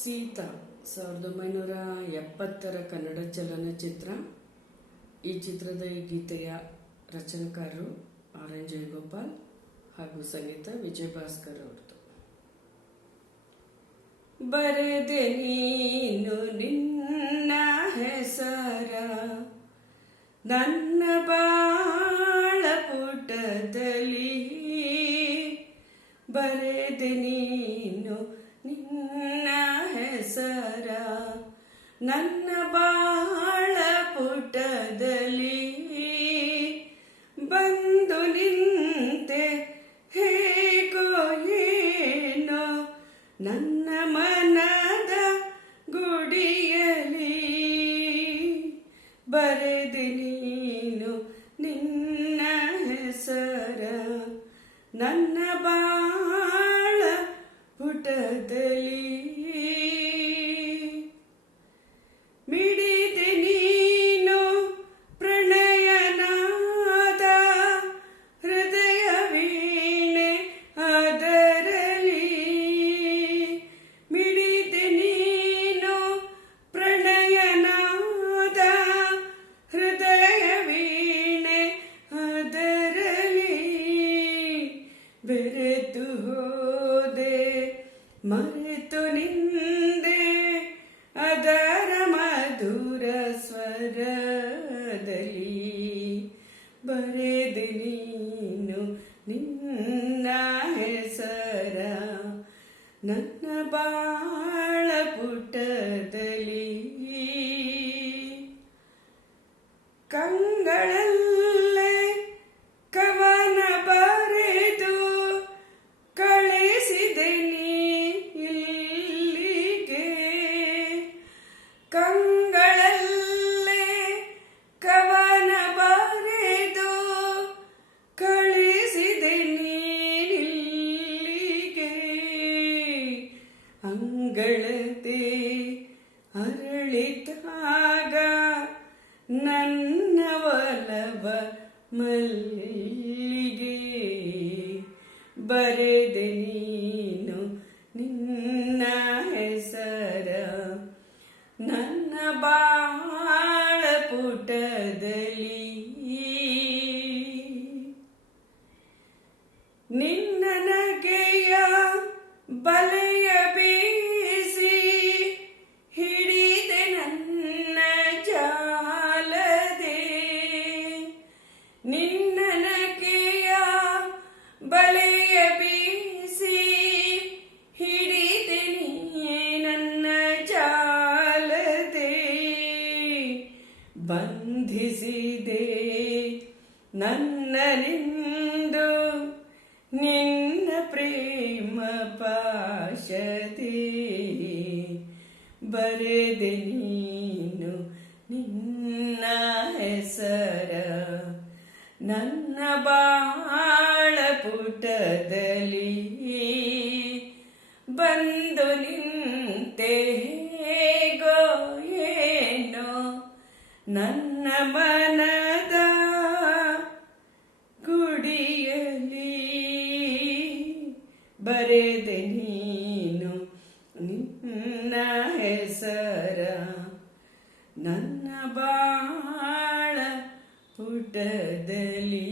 ಸೀತಾ 1970ರ ಕನ್ನಡ ಚಲನಚಿತ್ರ. ಈ ಚಿತ್ರದ ಈ ಗೀತೆಯ ರಚನಕಾರರು ಆರ್.ಎನ್. ಜಯಗೋಪಾಲ್ ಹಾಗೂ ಸಂಗೀತ ವಿಜಯ ಭಾಸ್ಕರ್ ಅವರದು. ಬರೆದೆ ನೀನು ನಿನ್ನ ಹೆಸರ ನನ್ನ ಬಾಳ ಪುಟದಲ್ಲಿ, ಬರೆದೆ ನೀನು ನಿನ್ನ ಹೆಸರ ನನ್ನ ಬಾಳ ಪುಟದಲ್ಲಿ, ಬಂದು ನಿಂತೆ ಹೇಗೋ ಏನೋ ನನ್ನ ಮನದ ಗುಡಿಯಲಿ, ಬರೆದೆ ನೀನು ನಿನ್ನ ಹೆಸರ ನನ್ನ ಬಾಳ ಪುಟದಲ್ಲಿ, ಮಿಡಿದೆ ನೀನು ಪ್ರಣಯನಾದ ಹೃದಯ ವೀಣೆ ಅದರಲಿ, ಮಿಡಿದೆ ನೀನು ಪ್ರಣಯನಾದ ಹೃದಯ ವೀಣೆ ಅದರಲಿ, ಬೆರೆತು ಹೋದೆ ಮರೆತು ನಿಂದೆ ಅದರ ಮಧುರ ಸ್ವರದಲ್ಲಿ, ಬರೆದೆ ನೀನು ನಿನ್ನ ಹೆಸರ ನನ್ನ ಬಾಳ ಪುಟದಲ್ಲಿ, ಕಂಗಳಲ್ಲೇ ಕವನ ಬರೆದು ಕಳಿಸಿದೆ ನೀ ಇಲ್ಲಿಗೆ, ಕಂಗಳಲ್ಲೇ ಕವನ ಬರೆದು ಕಳಿಸಿದೆ ನೀನಿಲ್ಲಿಗೆ, ಅಂಗಳತೆ ಅರಳಿತಾಗ ನನ್ನ ಒಲವ ಮಲ್ಲಿಗೆ, ಬರೆದೆ ನೀನು ನಿನ್ನ ಹೆಸರ ನನ್ನ ಬಾಳ ಪುಟದಲ್ಲಿ, ನಿನ್ನ ನಗೆಯ ಬಲೆಯ ಬೀಸಿ ಹಿಡಿದೆ ನನ್ನ ಜಾಲದೆ, ನಿನ್ನ ನಗೆಯ ಬಲೆಯ ಬೀಸಿ ಹಿಡಿದೆ ನೀ ನನ್ನ ಜಾಲದೆ, ಬಂಧಿಸಿದೆ ನನ್ನನಿಂದು ನಿನ್ನ ಪ್ರೇಮ ಪಾಶದೆ, ಬರೆದೆ ನೀನು ನಿನ್ನ ಹೆಸರ ನನ್ನ ಬಾಳ ಪುಟದಲ್ಲಿ, ಬಂದು ನಿಂತೆ ಹೇಗೋ ಏನೋ ನನ್ನ ಮನದ ಗುಡಿಯಲಿ, ಬರೆದೆ ನೀನು ನಿನ್ನ ಹೆಸರ ನನ್ನ ಬಾಳ ಪುಟದಲ್ಲಿ.